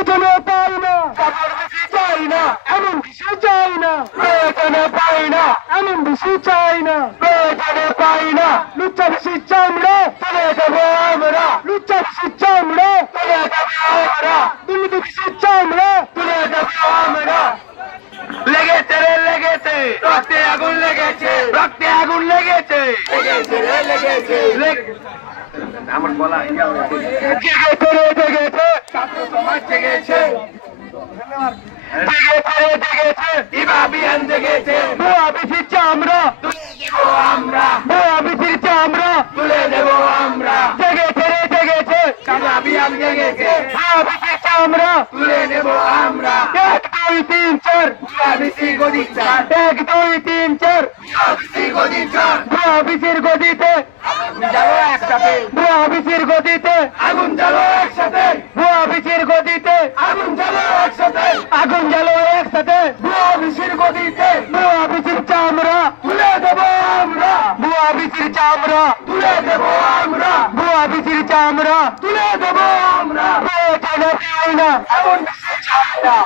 প্রয়োজনে পাই না, খবর বেশি চাই না, এমন কিছু চাই না, প্রয়োজনে পাই না, এমন কিছু চাই না, প্রয়োজনে পাই না, লুচ্চা বেশি চামড়া তুলে দেবো আমরা, লুচ্চা বেশি চামড়া তুলে দেবো আমরা, দুর্নীতি বেশি চামড়া তুলে দেবো আমরা। লেগেছে রে লেগেছে, রক্তে আগুন লেগেছে, রক্তে আগুন লেগেছে, লেগেছে রে লেগেছে, আমার বলা জেগেছে রে জেগেছে, ছাত্র সমাজ জেগেছে, জেগেছে রে জেগেছে, ইমামিয়ান জেগেছে, ভুয়া বিসির চামড়া তুলে দেবো আমরা, ভুয়া বিসির চামড়া তুলে দেবো আমরা, জেগেছে রে জেগেছে, ইমামিয়ান জেগেছে, ভুয়া বিসির চামড়া তুলে দেবো আমরা। 1 2 3 4 ভুয়া বিসির গদি 4, 1 2 3 4 ভুয়া বিসির গদি 4, ভুয়া বিসির গদিতে আগুন জ্বালো একসাথে, ভুয়া বিসির গদিতে আগুন জ্বালো একসাথে, ভুয়া বিসির গদিতে আগুন জ্বালো একসাথে, আগুন জ্বালো একসাথে, ভুয়া বিসির গদিতে ভুয়া বিসির চামড়া তুলে দেবো আমরা, ভুয়া বিসির চামড়া তুলে দেবো আমরা, ভুয়া বিসির চামড়া তুলে দেবো আমরা, প্রয়োজনে পাই না, এমন বিসি চাই না।